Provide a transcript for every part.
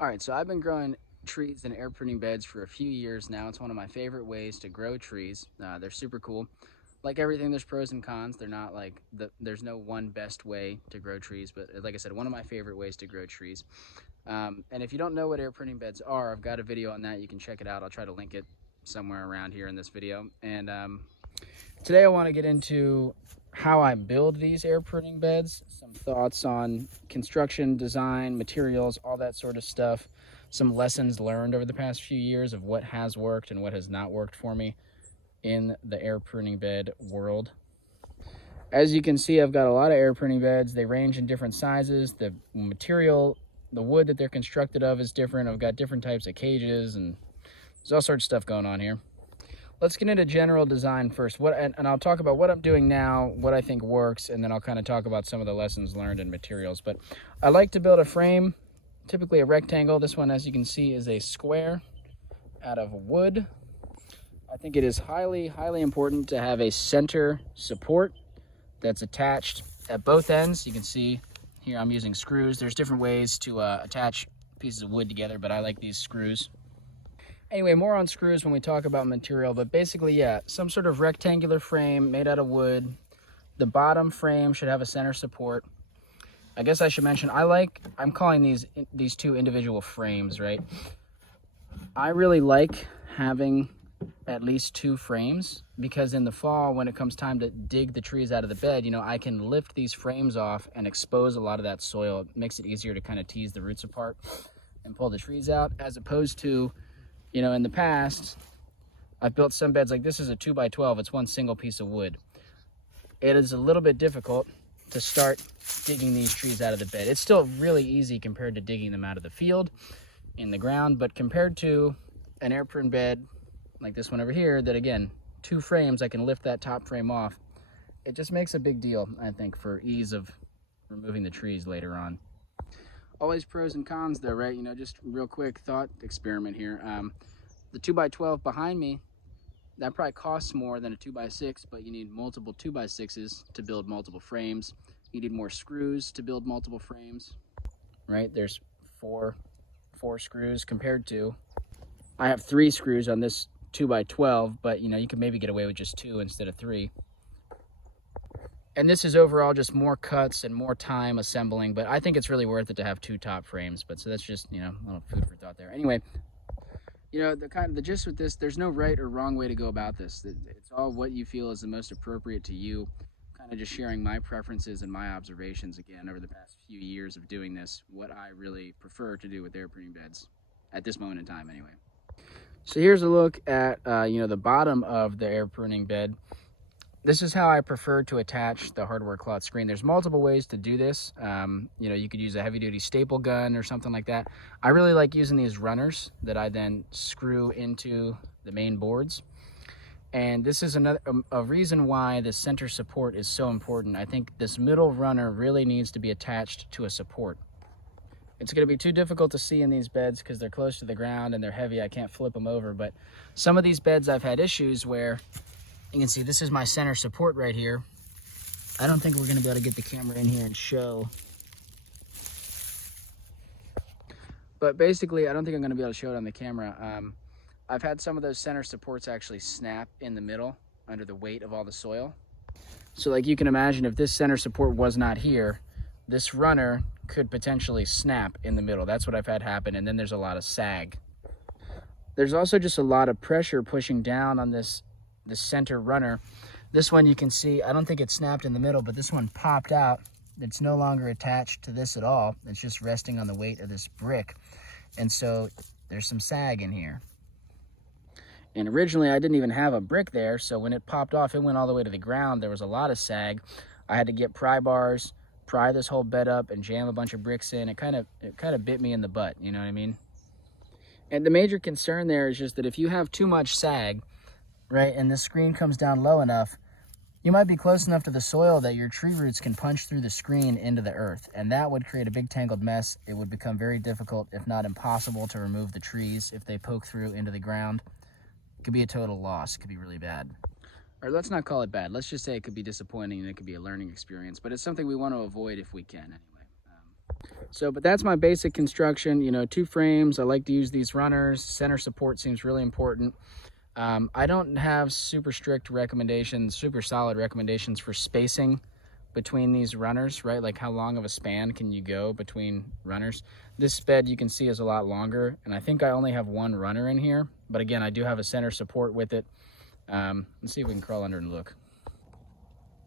All right, so I've been growing trees in air pruning beds for a few years now. It's one of my favorite ways to grow trees. They're super cool. Like everything, there's pros and cons. They're not like there's no one best way to grow trees, but like I said, one of my favorite ways to grow trees. And if you don't know what air pruning beds are, I've got a video on that. You can check it out. I'll try to link it somewhere around here in this video. And today I want to get into how I build these air pruning beds, some thoughts on construction, design, materials, all that sort of stuff, some lessons learned over the past few years of what has worked and what has not worked for me in the air pruning bed world. As you can see, I've got a lot of air pruning beds. They range in different sizes. The material, the wood that they're constructed of is different. I've got different types of cages, and there's all sorts of stuff going on here. Let's get into general design first. And I'll talk about what I'm doing now, what I think works, and then I'll kind of talk about some of the lessons learned in materials. But I like to build a frame, typically a rectangle. This one, as you can see, is a square out of wood. I think it is highly, highly important to have a center support that's attached at both ends. You can see here I'm using screws. There's different ways to attach pieces of wood together, but I like these screws. Anyway, more on screws when we talk about material, but basically, yeah, some sort of rectangular frame made out of wood. The bottom frame should have a center support. I guess I should mention, I'm calling these two individual frames, right? I really like having at least two frames because in the fall, when it comes time to dig the trees out of the bed, I can lift these frames off and expose a lot of that soil. It makes it easier to kind of tease the roots apart and pull the trees out, as opposed to in the past, I've built some beds like this is a 2x12. It's one single piece of wood. It is a little bit difficult to start digging these trees out of the bed. It's still really easy compared to digging them out of the field in the ground, but compared to an air prune bed like this one over here, that again, two frames, I can lift that top frame off. It just makes a big deal, I think, for ease of removing the trees later on. Always pros and cons though, right? Just real quick thought experiment here. The 2x12 behind me, that probably costs more than a 2x6, but you need multiple 2x6s to build multiple frames. You need more screws to build multiple frames, right? There's four screws compared to, I have 3 screws on this 2x12, but you could maybe get away with just 2 instead of 3. And this is overall just more cuts and more time assembling, but I think it's really worth it to have 2 top frames. But so that's just, a little food for thought there. Anyway, the gist with this, there's no right or wrong way to go about this. It's all what you feel is the most appropriate to you. Kind of just sharing my preferences and my observations again over the past few years of doing this, what I really prefer to do with air pruning beds at this moment in time anyway. So here's a look at, the bottom of the air pruning bed. This is how I prefer to attach the hardware cloth screen. There's multiple ways to do this. You could use a heavy-duty staple gun or something like that. I really like using these runners that I then screw into the main boards. And this is a reason why the center support is so important. I think this middle runner really needs to be attached to a support. It's going to be too difficult to see in these beds because they're close to the ground and they're heavy. I can't flip them over. But some of these beds I've had issues where you can see this is my center support right here. I don't think we're going to be able to get the camera in here and show. But basically, I don't think I'm going to be able to show it on the camera. I've had some of those center supports actually snap in the middle under the weight of all the soil. So like you can imagine, if this center support was not here, this runner could potentially snap in the middle. That's what I've had happen. And then there's a lot of sag. There's also just a lot of pressure pushing down on the center runner. This one you can see, I don't think it snapped in the middle, but this one popped out. It's no longer attached to this at all. It's just resting on the weight of this brick. And so there's some sag in here. And originally I didn't even have a brick there, so when it popped off, it went all the way to the ground. There was a lot of sag. I had to get pry bars, pry this whole bed up and jam a bunch of bricks in. It kind of bit me in the butt, you know what I mean? And the major concern there is just that if you have too much sag, right, and the screen comes down low enough, you might be close enough to the soil that your tree roots can punch through the screen into the earth, and that would create a big tangled mess. It would become very difficult, if not impossible, to remove the trees if they poke through into the ground. It could be a total loss. It could be really bad. Or let's not call it bad. Let's just say it could be disappointing and it could be a learning experience, but it's something we want to avoid if we can anyway. So, but that's my basic construction, you know, 2 frames. I like to use these runners. Center support seems really important. I don't have super strict recommendations, super solid recommendations for spacing between these runners, right? Like how long of a span can you go between runners? This bed you can see is a lot longer, and I think I only have 1 runner in here, but again, I do have a center support with it. Let's see if we can crawl under and look.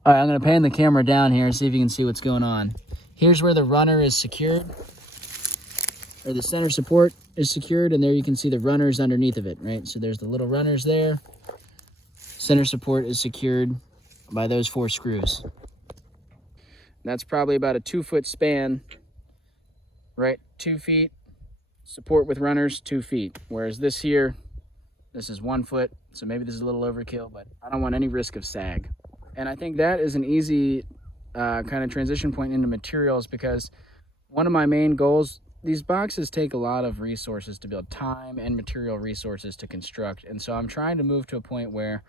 All right, I'm gonna pan the camera down here and see if you can see what's going on. Here's where the runner is secured, or the center support is secured, and there you can see the runners underneath of it, right? So there's the little runners there. Center support is secured by those 4 screws. That's probably about a 2-foot span, right? 2 feet, support with runners, 2 feet. Whereas this here, this is 1 foot, so maybe this is a little overkill, but I don't want any risk of sag. And I think that is an easy kind of transition point into materials, because one of my main goals, these boxes take a lot of resources to build, time and material resources to construct. And so I'm trying to move to a point where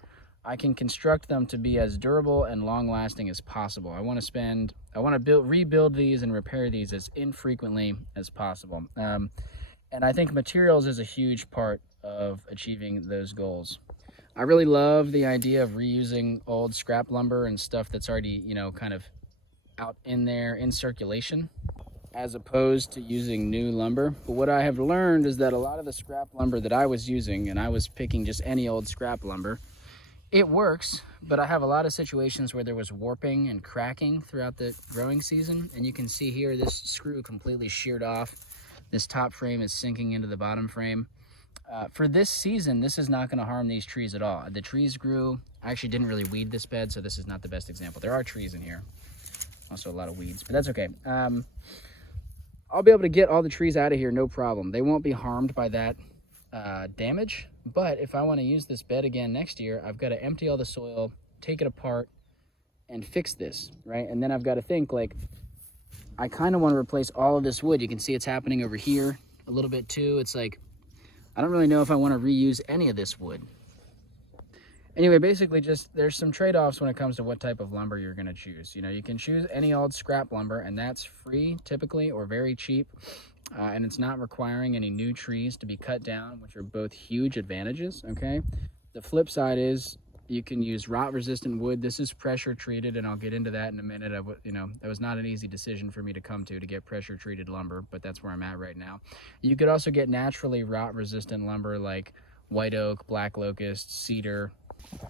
I can construct them to be as durable and long lasting as possible. I want to rebuild these and repair these as infrequently as possible. And I think materials is a huge part of achieving those goals. I really love the idea of reusing old scrap lumber and stuff that's already, you know, kind of out in there in circulation, as opposed to using new lumber. But what I have learned is that a lot of the scrap lumber that I was using, and I was picking just any old scrap lumber, it works, but I have a lot of situations where there was warping and cracking throughout the growing season. And you can see here, this screw completely sheared off. This top frame is sinking into the bottom frame. For this season, this is not going to harm these trees at all. The trees grew. I actually didn't really weed this bed, so this is not the best example. There are trees in here. Also a lot of weeds, but that's okay. I'll be able to get all the trees out of here, no problem. They won't be harmed by that damage. But if I want to use this bed again next year, I've got to empty all the soil, take it apart, and fix this, right? And then I've got to think, like, I kind of want to replace all of this wood. You can see it's happening over here a little bit too. It's like, I don't really know if I want to reuse any of this wood. Anyway, basically just there's some trade-offs when it comes to what type of lumber you're going to choose. You know, you can choose any old scrap lumber, and that's free typically or very cheap. And it's not requiring any new trees to be cut down, which are both huge advantages, okay? The flip side is you can use rot-resistant wood. This is pressure-treated, and I'll get into that in a minute. You know, that was not an easy decision for me to come to get pressure-treated lumber, but that's where I'm at right now. You could also get naturally rot-resistant lumber like white oak, black locust, cedar.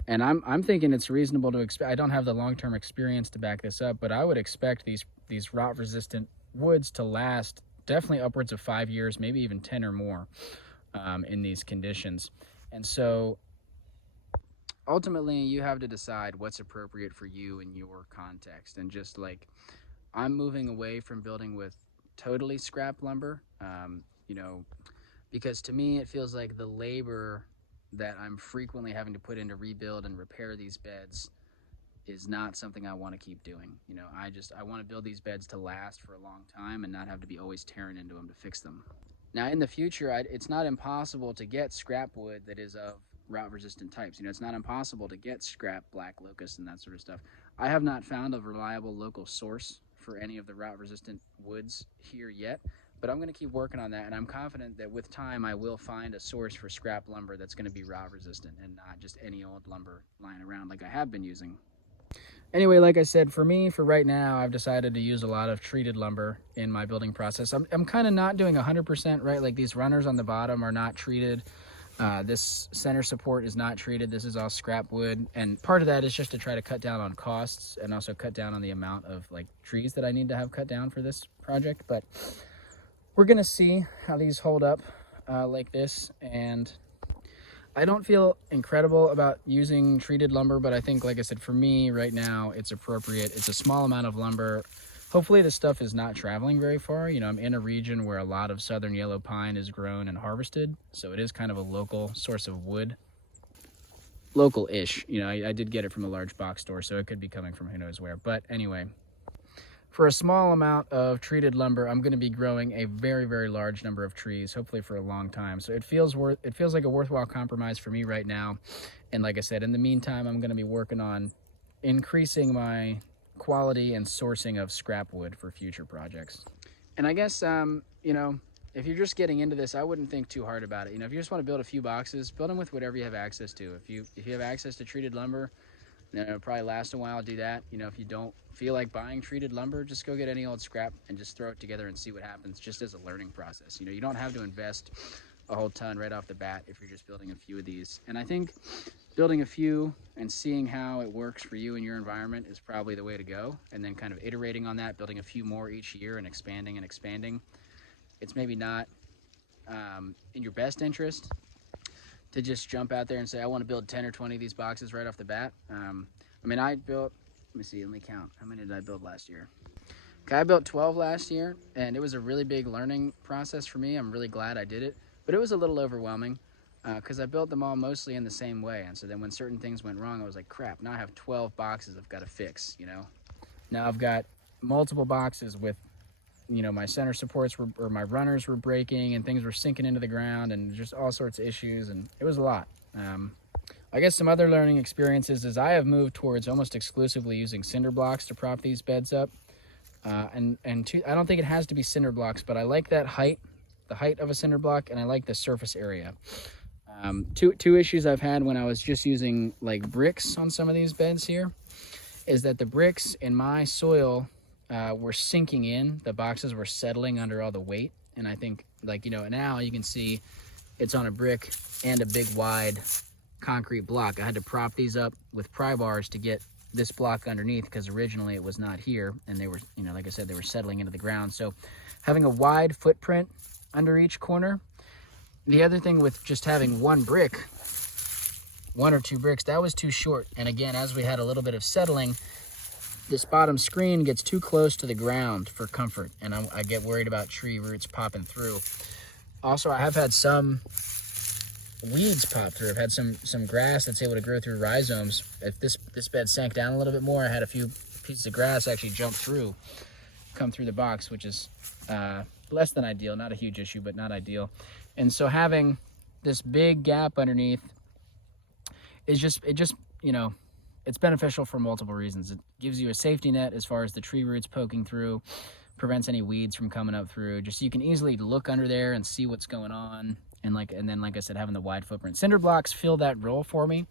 And I'm thinking it's reasonable to expect. I don't have the long-term experience to back this up, but I would expect these rot-resistant woods to last definitely upwards of 5 years, maybe even 10 or more in these conditions. And so ultimately you have to decide what's appropriate for you in your context. And just like, I'm moving away from building with totally scrap lumber, you know, because to me it feels like the labor that I'm frequently having to put in to rebuild and repair these beds is not something I want to keep doing. You know, I want to build these beds to last for a long time and not have to be always tearing into them to fix them. Now in the future, it's not impossible to get scrap wood that is of rot-resistant types. You know, it's not impossible to get scrap black locust and that sort of stuff. I have not found a reliable local source for any of the rot-resistant woods here yet, but I'm going to keep working on that, and I'm confident that with time I will find a source for scrap lumber that's going to be rot-resistant and not just any old lumber lying around like I have been using. Anyway, like I said, for me, for right now, I've decided to use a lot of treated lumber in my building process. I'm kind of not doing 100%, right? Like these runners on the bottom are not treated. This center support is not treated. This is all scrap wood. And part of that is just to try to cut down on costs and also cut down on the amount of like trees that I need to have cut down for this project. But we're going to see how these hold up like this. And I don't feel incredible about using treated lumber, but I think, like I said, for me right now, it's appropriate. It's a small amount of lumber. Hopefully this stuff is not traveling very far. You know, I'm in a region where a lot of southern yellow pine is grown and harvested, so it is kind of a local source of wood. Local-ish. You know, I did get it from a large box store, so it could be coming from who knows where. But anyway, for a small amount of treated lumber, I'm going to be growing a very, very large number of trees, hopefully for a long time. So it feels like a worthwhile compromise for me right now. And like I said, in the meantime, I'm going to be working on increasing my quality and sourcing of scrap wood for future projects. And I guess, you know, if you're just getting into this, I wouldn't think too hard about it. You know, if you just want to build a few boxes, build them with whatever you have access to. If you have access to treated lumber, then it'll probably last a while. Do that. You know, if you don't feel like buying treated lumber, just go get any old scrap and just throw it together and see what happens, just as a learning process. You know, you don't have to invest a whole ton right off the bat if you're just building a few of these. And I think building a few and seeing how it works for you and your environment is probably the way to go. And then kind of iterating on that, building a few more each year and expanding and expanding. It's maybe not in your best interest to just jump out there and say, I want to build 10 or 20 of these boxes right off the bat. I mean, I built, let me see, let me count. How many did I build last year? Okay, I built 12 last year, and it was a really big learning process for me. I'm really glad I did it, but it was a little overwhelming because I built them all mostly in the same way. And so then when certain things went wrong, I was like, crap, now I have 12 boxes I've got to fix, you know? Now I've got multiple boxes with, you know, my center supports were, or my runners were breaking and things were sinking into the ground and just all sorts of issues, and it was a lot. I guess some other learning experiences is I have moved towards almost exclusively using cinder blocks to prop these beds up. I don't think it has to be cinder blocks, but I like that height, the height of a cinder block, and I like the surface area. Two issues I've had when I was just using like bricks on some of these beds here is that the bricks in my soil were sinking in. The boxes were settling under all the weight, and I think, like, you know, now you can see it's on a brick and a big wide concrete block. I had to prop these up with pry bars to get this block underneath because originally it was not here, and they were, you know, like I said, they were settling into the ground. So having a wide footprint under each corner. The other thing with just having one brick, one or two bricks, that was too short. And again, as we had a little bit of settling, this bottom screen gets too close to the ground for comfort, and I get worried about tree roots popping through. Also, I have had some weeds pop through. I've had some grass that's able to grow through rhizomes. If this bed sank down a little bit more, I had a few pieces of grass actually come through the box, which is less than ideal. Not a huge issue, but not ideal. And so having this big gap underneath is just, you know, it's beneficial for multiple reasons. It gives you a safety net as far as the tree roots poking through, prevents any weeds from coming up through. Just so you can easily look under there and see what's going on. And then, like I said, having the wide footprint. Cinder blocks fill that role for me,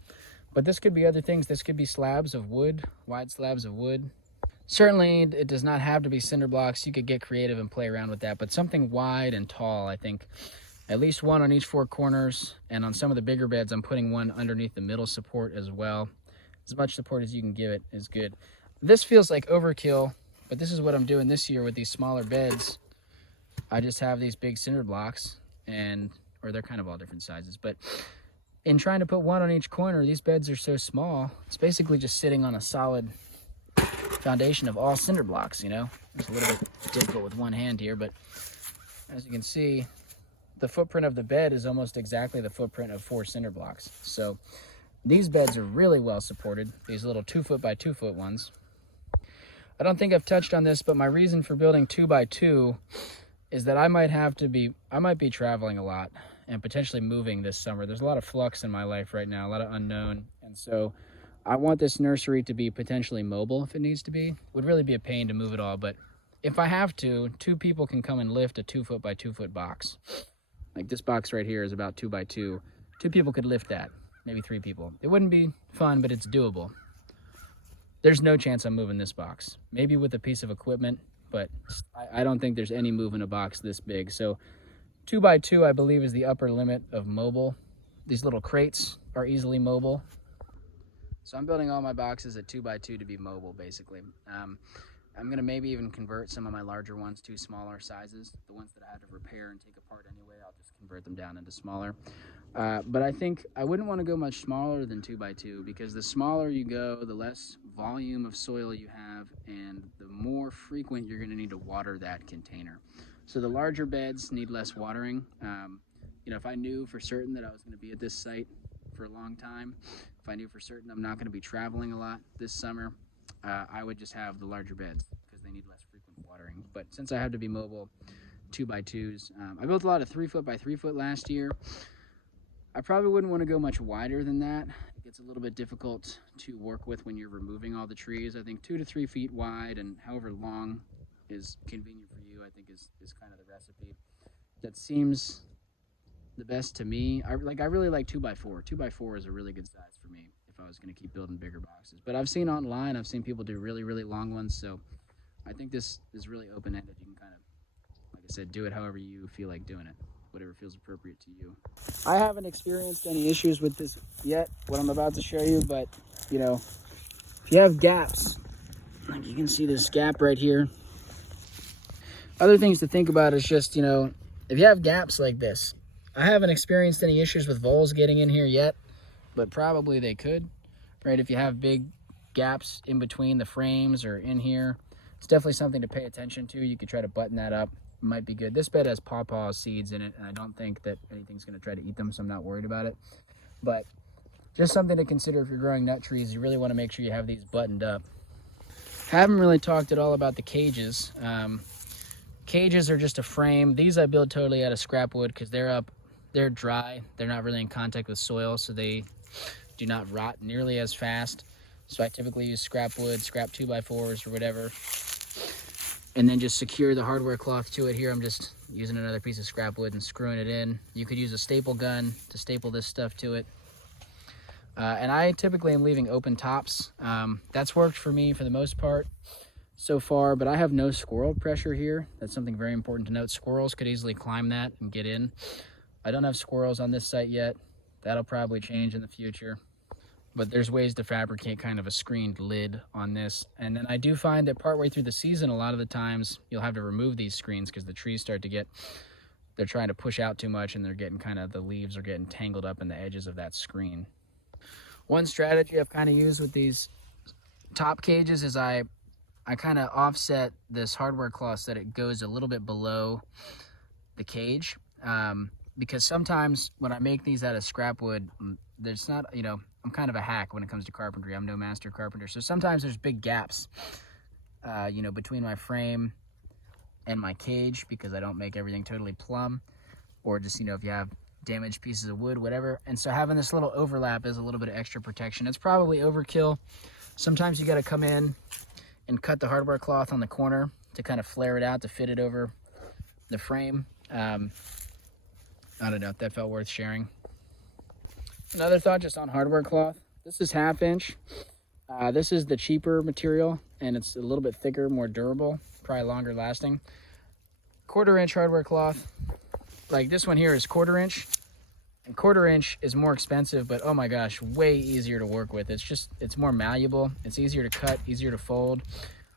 but this could be other things. This could be slabs of wood, wide slabs of wood. Certainly, it does not have to be cinder blocks. You could get creative and play around with that, but something wide and tall, I think. At least one on each four corners, and on some of the bigger beds, I'm putting one underneath the middle support as well. As much support as you can give it is good. This feels like overkill, but this is what I'm doing this year with these smaller beds. I just have these big cinder blocks, or they're kind of all different sizes, but in trying to put one on each corner, these beds are so small, it's basically just sitting on a solid foundation of all cinder blocks, you know? It's a little bit difficult with one hand here, but as you can see, the footprint of the bed is almost exactly the footprint of 4 cinder blocks. So these beds are really well supported, these little 2 foot by 2 foot ones. I don't think I've touched on this, but my reason for building 2 by 2 is that I might be traveling a lot and potentially moving this summer. There's a lot of flux in my life right now, a lot of unknown. And so I want this nursery to be potentially mobile if it needs to be. It would really be a pain to move it all, but if I have to, 2 people can come and lift a 2 foot by 2 foot box. Like this box right here is about 2 by 2. 2 people could lift that, maybe 3 people. It wouldn't be fun, but it's doable. There's no chance I'm moving this box. Maybe with a piece of equipment, but I don't think there's any move in a box this big. So 2 by 2, I believe, is the upper limit of mobile. These little crates are easily mobile. So I'm building all my boxes at 2 by 2 to be mobile, basically. I'm gonna maybe even convert some of my larger ones to smaller sizes. The ones that I had to repair and take apart anyway, I'll just convert them down into smaller. But I think I wouldn't want to go much smaller than 2 by 2 because the smaller you go, the less volume of soil you have, and the more frequent you're gonna need to water that container. So the larger beds need less watering. You know, if I knew for certain that I was gonna be at this site for a long time, if I knew for certain I'm not gonna be traveling a lot this summer, I would just have the larger beds because they need less frequent watering. But since I have to be mobile, 2 by 2s. I built a lot of 3 foot by 3 foot last year. I probably wouldn't want to go much wider than that. It gets a little bit difficult to work with when you're removing all the trees. I think 2 to 3 feet wide and however long is convenient for you. I think is kind of the recipe that seems the best to me. I really like 2x4. 2x4 is a really good size for me if I was going to keep building bigger boxes. But I've seen online, I've seen people do really, really long ones. So I think this is really open-ended. You can kind of, like I said, do it however you feel like doing it, whatever feels appropriate to you. I haven't experienced any issues with this yet, what I'm about to show you, but you know, if you have gaps, like you can see this gap right here. Other things to think about is just, you know, if you have gaps like this, I haven't experienced any issues with voles getting in here yet, but probably they could, right? If you have big gaps in between the frames or in here, it's definitely something to pay attention to. You could try to button that up. It might be good. This bed has pawpaw seeds in it, and I don't think that anything's going to try to eat them, so I'm not worried about it. But just something to consider if you're growing nut trees. You really want to make sure you have these buttoned up. Haven't really talked at all about the cages. Cages are just a frame. These I build totally out of scrap wood because they're dry. They're not really in contact with soil, so they do not rot nearly as fast. So I typically use scrap wood, scrap 2x4s or whatever, and then just secure the hardware cloth to it. Here I'm just using another piece of scrap wood and screwing it in. You could use a staple gun to staple this stuff to it. And I typically am leaving open tops. That's worked for me for the most part so far, but I have no squirrel pressure here. That's something very important to note. Squirrels could easily climb that and get in. I don't have squirrels on this site yet. That'll probably change in the future. But there's ways to fabricate kind of a screened lid on this. And then I do find that partway through the season, a lot of the times you'll have to remove these screens because the trees start to get, they're trying to push out too much and they're getting kind of, the leaves are getting tangled up in the edges of that screen. One strategy I've kind of used with these top cages is I kind of offset this hardware cloth so that it goes a little bit below the cage. Because sometimes when I make these out of scrap wood, there's not, you know, I'm kind of a hack when it comes to carpentry. I'm no master carpenter. So sometimes there's big gaps, you know, between my frame and my cage because I don't make everything totally plumb, or just, you know, if you have damaged pieces of wood, whatever. And so having this little overlap is a little bit of extra protection. It's probably overkill. Sometimes you got to come in and cut the hardware cloth on the corner to kind of flare it out to fit it over the frame. I don't know if that felt worth sharing. Another thought just on hardware cloth. This is 1/2 inch. This is the cheaper material and it's a little bit thicker, more durable, probably longer lasting. 1/4 inch hardware cloth. Like this one here is 1/4 inch. And 1/4 inch is more expensive, but oh my gosh, way easier to work with. It's more malleable. It's easier to cut, easier to fold.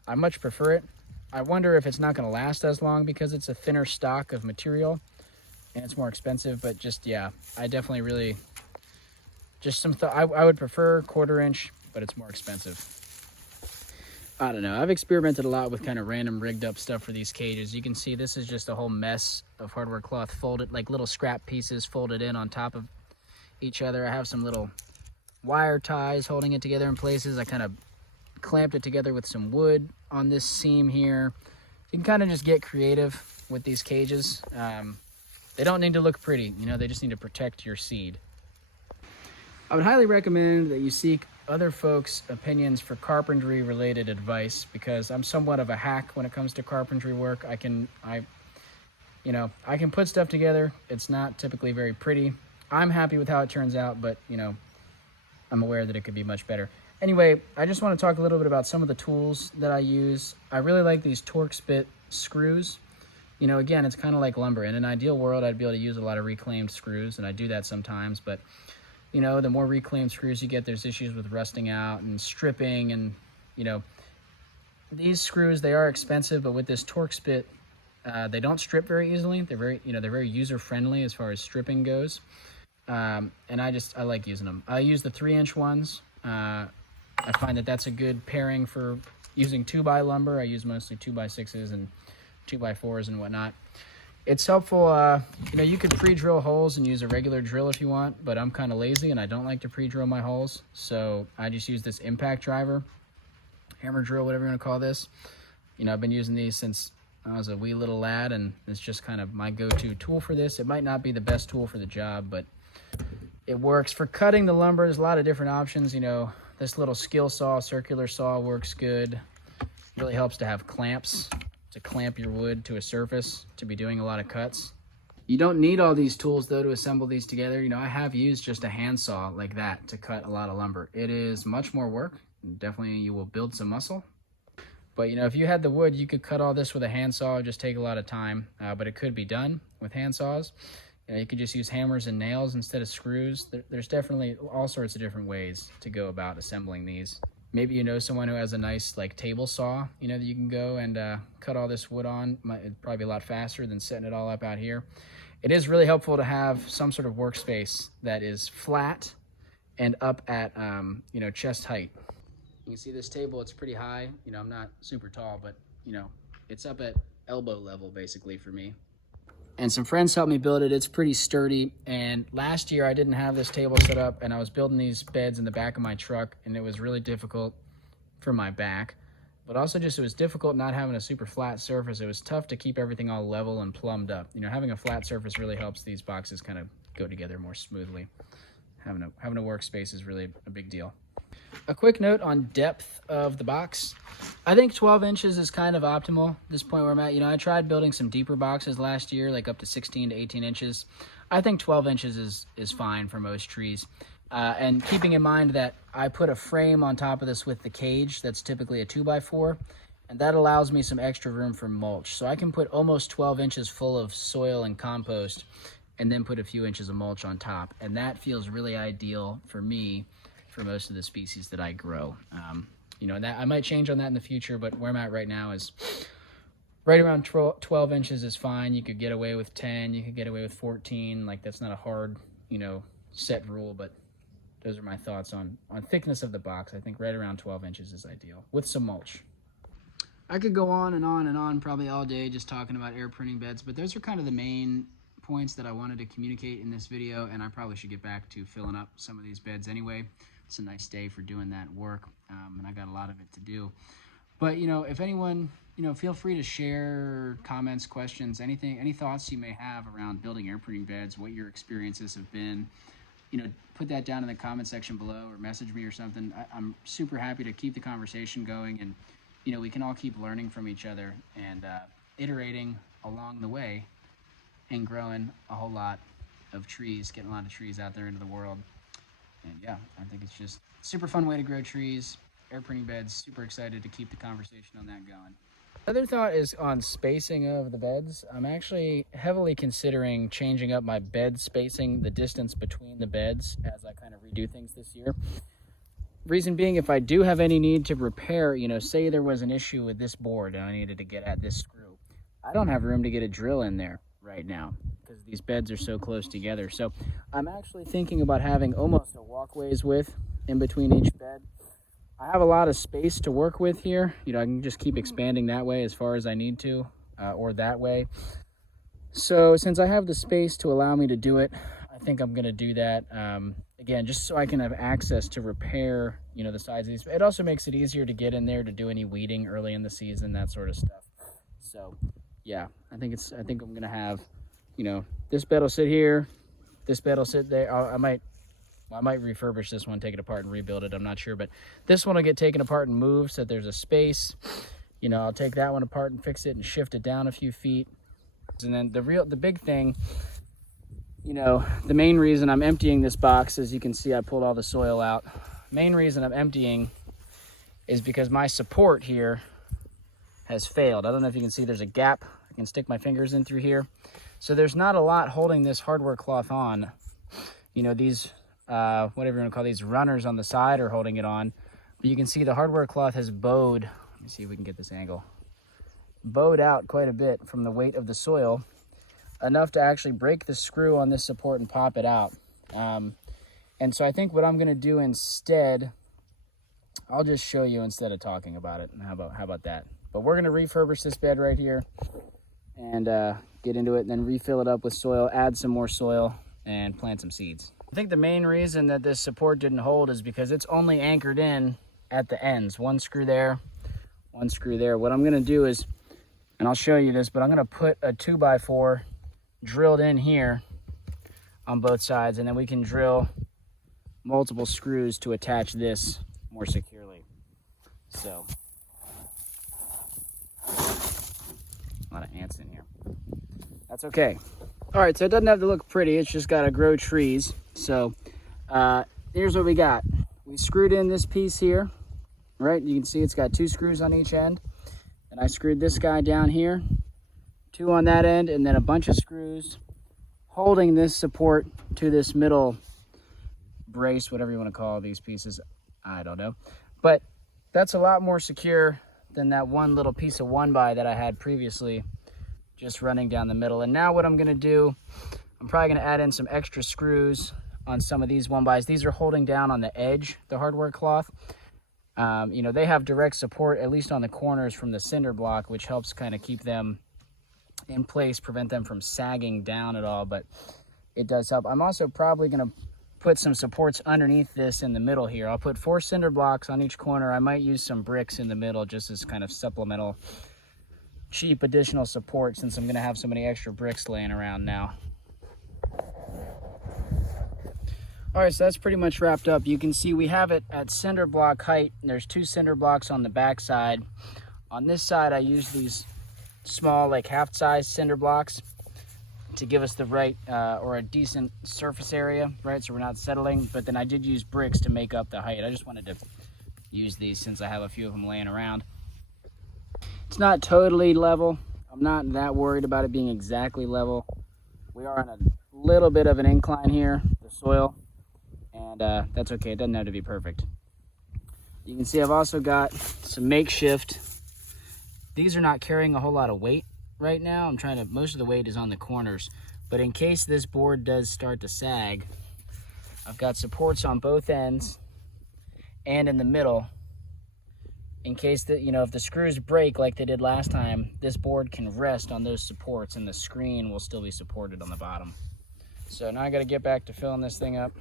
I much prefer it. I wonder if it's not going to last as long because it's a thinner stock of material and it's more expensive, but just, yeah, I definitely really, just some thought. I would prefer 1/4 inch, but it's more expensive. I don't know. I've experimented a lot with kind of random rigged up stuff for these cages. You can see this is just a whole mess of hardware cloth folded, like little scrap pieces folded in on top of each other. I have some little wire ties holding it together in places. I kind of clamped it together with some wood on this seam here. You can kind of just get creative with these cages. They don't need to look pretty, you know, they just need to protect your seed. I would highly recommend that you seek other folks' opinions for carpentry related advice because I'm somewhat of a hack when it comes to carpentry work. I can put stuff together. It's not typically very pretty. I'm happy with how it turns out, but you know, I'm aware that it could be much better. Anyway, I just want to talk a little bit about some of the tools that I use. I really like these Torx bit screws. You know, again, it's kind of like lumber. In an ideal world, I'd be able to use a lot of reclaimed screws, and I do that sometimes, but you know, the more reclaimed screws you get, there's issues with rusting out and stripping, and you know, these screws, they are expensive, but with this Torx bit, they don't strip very easily. They're very user-friendly as far as stripping goes, and I like using them. I use the 3-inch ones. I find that that's a good pairing for using 2x lumber. I use mostly 2x6s and 2x4s and whatnot. It's helpful, you know, you could pre-drill holes and use a regular drill if you want, but I'm kind of lazy and I don't like to pre-drill my holes, so I just use this impact driver, hammer drill, whatever you want to call this. You know, I've been using these since I was a wee little lad, and it's just kind of my go-to tool for this. It might not be the best tool for the job, but it works. For cutting the lumber, there's a lot of different options. You know, this little skill saw, circular saw works good. It really helps to have clamps to clamp your wood to a surface to be doing a lot of cuts. You don't need all these tools though to assemble these together. You know, I have used just a handsaw like that to cut a lot of lumber. It is much more work. Definitely you will build some muscle. But you know, if you had the wood, you could cut all this with a handsaw. It would just take a lot of time, but it could be done with handsaws. You could just use hammers and nails instead of screws. There's definitely all sorts of different ways to go about assembling these. Maybe you know someone who has a nice like table saw, you know, that you can go and cut all this wood on. It'd probably be a lot faster than setting it all up out here. It is really helpful to have some sort of workspace that is flat and up at, you know, chest height. You can see this table, it's pretty high. You know, I'm not super tall, but you know, it's up at elbow level basically for me. And some friends helped me build it. It's pretty sturdy. And last year I didn't have this table set up and I was building these beds in the back of my truck and it was really difficult for my back. But also just it was difficult not having a super flat surface. It was tough to keep everything all level and plumbed up. You know, having a flat surface really helps these boxes kind of go together more smoothly. Having a workspace is really a big deal. A quick note on depth of the box. I think 12 inches is kind of optimal at this point where I'm at. You know, I tried building some deeper boxes last year, like up to 16 to 18 inches. I think 12 inches is fine for most trees. And keeping in mind that I put a frame on top of this with the cage that's typically a 2x4, and that allows me some extra room for mulch. So I can put almost 12 inches full of soil and compost and then put a few inches of mulch on top. And that feels really ideal for me for most of the species that I grow. You know, that I might change on that in the future, but where I'm at right now is right around 12 inches is fine. You could get away with 10, you could get away with 14. Like that's not a hard, you know, set rule, but those are my thoughts on thickness of the box. I think right around 12 inches is ideal with some mulch. I could go on and on and on probably all day just talking about air pruning beds, but those are kind of the main points that I wanted to communicate in this video, and I probably should get back to filling up some of these beds anyway. It's a nice day for doing that work, and I got a lot of it to do. But, you know, if anyone, you know, feel free to share comments, questions, anything, any thoughts you may have around building air pruning beds, what your experiences have been. You know, put that down in the comment section below or message me or something. I'm super happy to keep the conversation going, and, you know, we can all keep learning from each other and iterating along the way and growing a whole lot of trees, getting a lot of trees out there into the world. And yeah, I think it's just a super fun way to grow trees. Air pruning beds, super excited to keep the conversation on that going. Other thought is on spacing of the beds. I'm actually heavily considering changing up my bed spacing, the distance between the beds as I kind of redo things this year. Reason being, if I do have any need to repair, you know, say there was an issue with this board and I needed to get at this screw, I don't have room to get a drill in there right now because these beds are so close together. So I'm actually thinking about having almost a walkways width in between each bed. I have a lot of space to work with here. You know, I can just keep expanding that way as far as I need to, or that way. So since I have the space to allow me to do it, I think I'm gonna do that. Again, just so I can have access to repair, you know, the sides of these. It also makes it easier to get in there to do any weeding early in the season, that sort of stuff. So yeah, I think I'm gonna have, you know, this bed will sit here, this bed will sit there. I might refurbish this one, take it apart and rebuild it. I'm not sure, but this one will get taken apart and moved so that there's a space. You know, I'll take that one apart and fix it and shift it down a few feet. And then the big thing, you know, the main reason I'm emptying this box, as you can see, I pulled all the soil out. Main reason I'm emptying is because my support here has failed. I don't know if you can see there's a gap. I can stick my fingers in through here. So there's not a lot holding this hardware cloth on. You know, these, whatever you want to call these runners on the side are holding it on. But you can see the hardware cloth has bowed. Let me see if we can get this angle. Bowed out quite a bit from the weight of the soil, enough to actually break the screw on this support and pop it out. And so I think what I'm going to do instead, I'll just show you instead of talking about it. How about that? But we're going to refurbish this bed right here and get into it and then refill it up with soil, add some more soil, and plant some seeds. I think the main reason that this support didn't hold is because it's only anchored in at the ends. One screw there, one screw there. What I'm going to do is, and I'll show you this, but I'm going to put a 2x4 drilled in here on both sides, and then we can drill multiple screws to attach this more securely. So lot of ants in here. That's okay. All right, so it doesn't have to look pretty. It's just got to grow trees. So here's what we got. We screwed in this piece here, right? You can see it's got 2 screws on each end. And I screwed this guy down here, 2 on that end, and then a bunch of screws holding this support to this middle brace, whatever you want to call these pieces. I don't know. But that's a lot more secure than that one little piece of 1x that I had previously, just running down the middle. And now what I'm going to do, I'm probably going to add in some extra screws on some of these 1x's. These are holding down on the edge, the hardware cloth. You know, they have direct support, at least on the corners, from the cinder block, which helps kind of keep them in place, prevent them from sagging down at all, but it does help. I'm also probably going to put some supports underneath this in the middle here. I'll put 4 cinder blocks on each corner. I might use some bricks in the middle just as kind of supplemental, cheap additional support, since I'm going to have so many extra bricks laying around now. All right, so that's pretty much wrapped up. You can see we have it at cinder block height. There's 2 cinder blocks on the back side. On this side, I use these small, like half-size cinder blocks to give us the right or a decent surface area, right? So we're not settling. But then I did use bricks to make up the height. I just wanted to use these since I have a few of them laying around. It's not totally level. I'm not that worried about it being exactly level. We are on a little bit of an incline here, the soil. And that's okay, it doesn't have to be perfect. You can see I've also got some makeshift. These are not carrying a whole lot of weight right now. Most of the weight is on the corners. But in case this board does start to sag, I've got supports on both ends and in the middle. In case that, you know, if the screws break like they did last time, this board can rest on those supports and the screen will still be supported on the bottom. So now I gotta get back to filling this thing up.